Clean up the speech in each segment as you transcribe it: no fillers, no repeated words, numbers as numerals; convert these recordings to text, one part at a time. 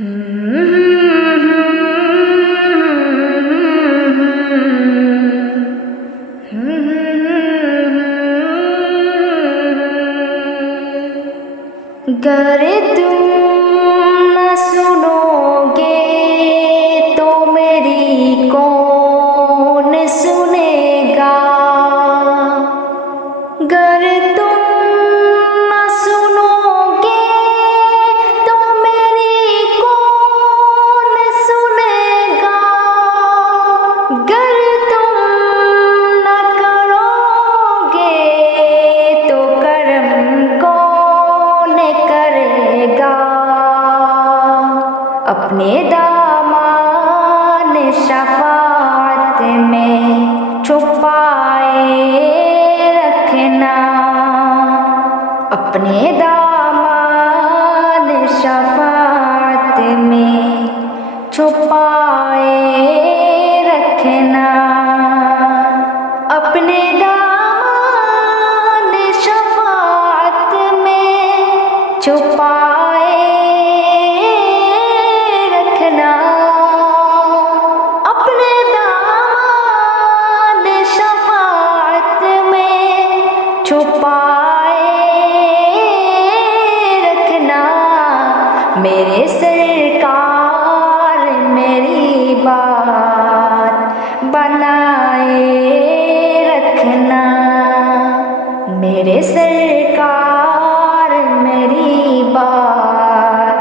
गर तुम न सुनोगे तो मेरी कौन सुनेगा। गर तुम न सुनोगे तो मेरी कौन सुनेगा। गर तुम न करोगे तो कर्म कौन करेगा। अपने दामन शफाअत में छुपाए रखना। अपने दामन शफाअत में छुपाए रखना। अपने दामन शफाअत में छुपाए रखना। अपने दामन शफाअत में छुपाए रखना। मेरे सरकार मेरी बात बनाए रखना। मेरे सरकार मेरी बात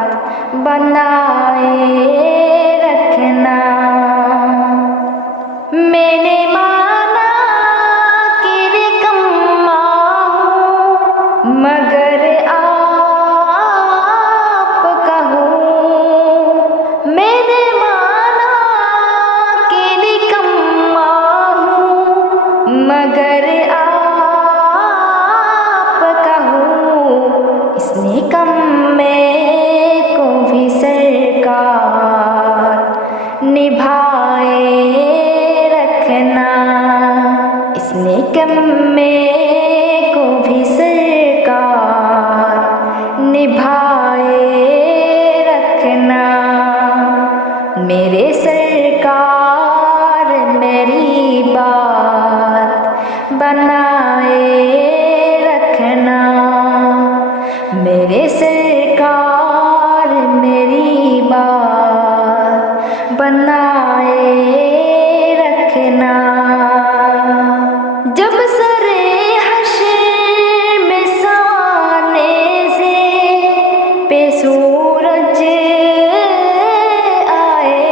बनाए रखना। मैंने माना कि निकम्मा हूँ मगर आप कहूँ। मैंने माना कि निकम्मा हूँ मगर आप कहूँ। इस निकम्मे को भी सरकार निभाए रखना। इस निकम्मे को भी सरकार निभाए रखना। मेरे सरकार मेरी बात बनाए रखना। मेरे सरकार मेरी बात बनाए रखना। जब सरे हश्र में साने से पे सूरज आए।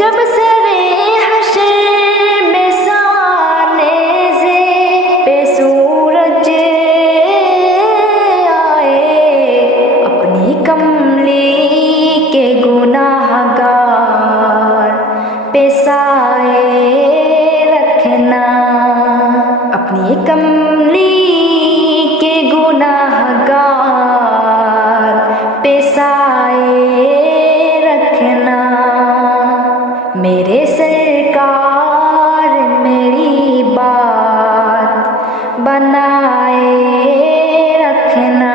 जब सरे हश्र में साने से पे सूरज आए। अपनी कमली के गुनाहगार पे साए रखना। अपनी कमली के गुनाहगार पे साए रखना। मेरे सरकार मेरी बात बनाए रखना।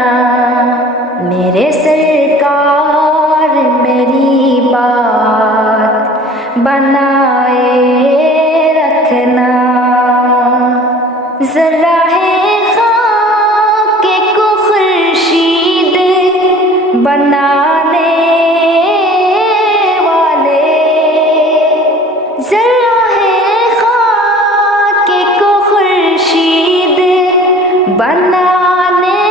मेरे सरकार मेरी बात बनाए रखना। ज़रा है खाके को खुर्शीद बनाने वाले। ज़रा है खाके को खुर्शीद बनाने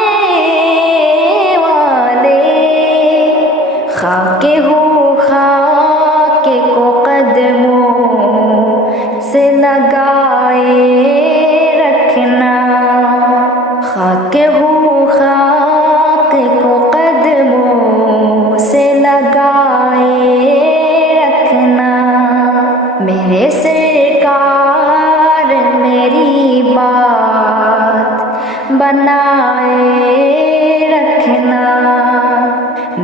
वाले। खाके हो खाके को कदमों से लगाए रखना। खाके हो खाके को कदमों से लगाए रखना। मेरे सरकार मेरी बात बनाए रखना।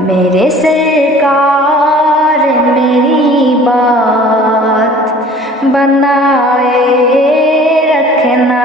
मेरे सरकार मेरी बात बनाए रखना।